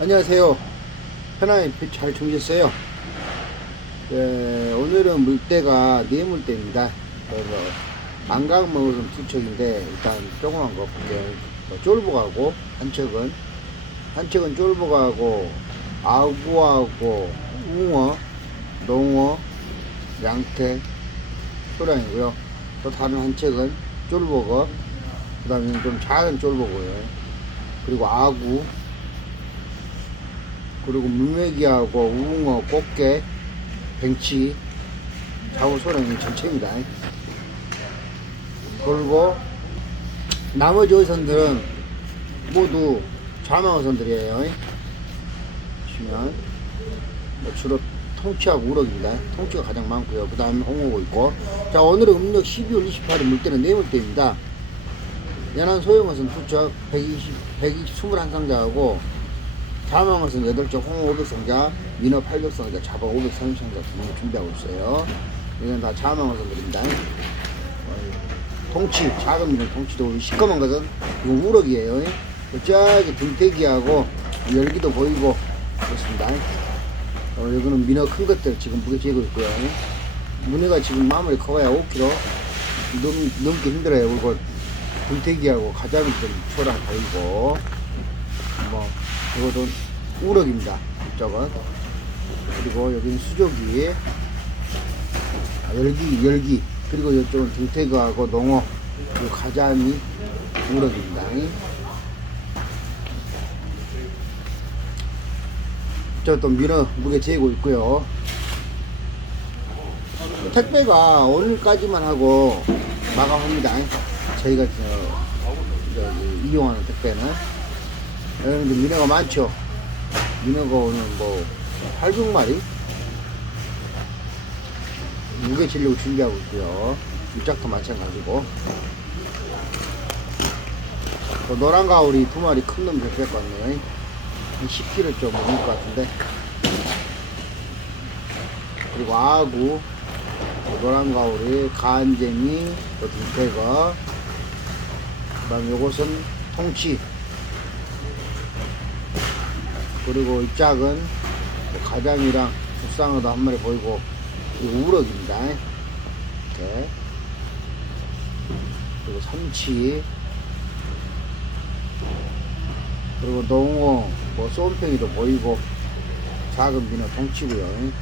안녕하세요. 편하게 잘 주무셨어요? 예, 오늘은 물때가 뇌물때입니다. 그래서 안강 먹은 두 척인데 일단 조그만 거 볼게요. 뭐 쫄보가고 한 척은 한 척은 쫄보가고 아구하고 웅어, 농어, 양태, 소량이고요. 또 다른 한 척은 쫄보거, 그 다음에 좀 작은 쫄보고요. 그리고 아구, 그리고 물메기하고 우웅어, 꽃게, 뱅치, 좌우 소량이 전체입니다. 그리고 나머지 어선들은 모두 좌망 어선들이에요. 보시면 뭐 주로 통치하고 우럭입니다. 통치가 가장 많고요. 그 다음에 홍어고 있고. 자 오늘은 음력 12월 28일 물때는 내물때입니다. 연안 소형어선 투척 120, 121상자하고 자망어선 8쪽 홍어 500상자, 민어 800상자, 잡어 530상자 등을 준비하고 있어요. 이건 다 자망어선들입니다. 통치, 작은 민어 통치도 시꺼먼 것은 이거 우럭이에요. 저기 등태기하고 열기도 보이고 그렇습니다. 어, 여기는 민어 큰 것들 지금 무게 재고 있고요. 문어가 지금 마무리 커가야 5kg 넘, 넘기 힘들어요. 이거 등태기하고 가자미 좀 초랑 보이고 뭐 이것도 우럭입니다. 이쪽은 그리고 여기는 수조기 아, 열기 열기 그리고 이쪽은 등태그하고 농어 그리고 가자미 우럭입니다. 저또 민어 무게 재고 있고요. 택배가 오늘까지만 하고 마감합니다. 저희가 저, 저기 이용하는 택배는 이제 민어가 많죠. 민어가 오늘 뭐 800마리 무게 치려고 준비하고 있고요. 입장도 마찬가지고 또 노란 가오리 두 마리 큰놈 잡힐 것 같네요. 한 10kg 좀 먹을 것 같은데 그리고 아구 노란 가오리 간쟁이 또 등태거 그 다음 요것은 통치 그리고 이 짝은 뭐 가장이랑 국상어도 한 마리 보이고 그리고 우럭입니다. 이렇게. 그리고 삼치. 그리고 농어 뭐 쏨팽이도 보이고 작은 민어 통치고요.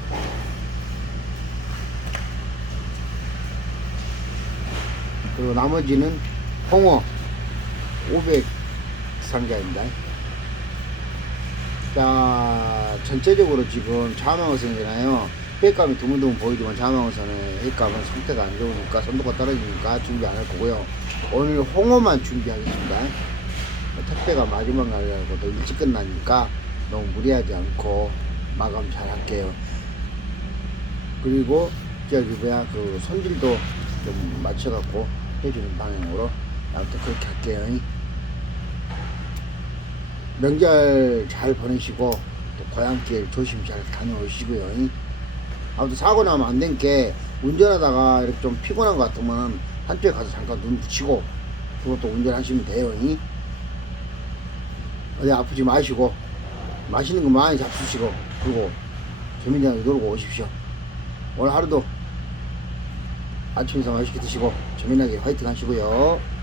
그리고 나머지는 홍어 500 상자입니다. 자, 전체적으로 지금 자망어선이잖아요. 횟감이 드문드문 보이지만 자망어선의 횟감은 상태가 안 좋으니까 선도가 떨어지니까 준비 안 할 거고요. 오늘 홍어만 준비하겠습니다. 택배가 마지막 날이라고 더 일찍 끝나니까 너무 무리하지 않고 마감 잘 할게요. 그리고 저기 뭐야 그 손질도 좀 맞춰갖고 해주는 방향으로 아무튼 그렇게 할게요. 명절 잘 보내시고 또 고향길 조심 잘 다녀오시고요. 아무튼 사고 나면 안된게 운전하다가 이렇게 좀 피곤한 것 같으면 한쪽에 가서 잠깐 눈 붙이고 그것도 운전하시면 돼요. 어디 아프지 마시고 맛있는 거 많이 잡수시고 그리고 재민이랑 놀고 오십시오. 오늘 하루도 아침 인사 맛있게 드시고 재미나게 화이팅 하시고요.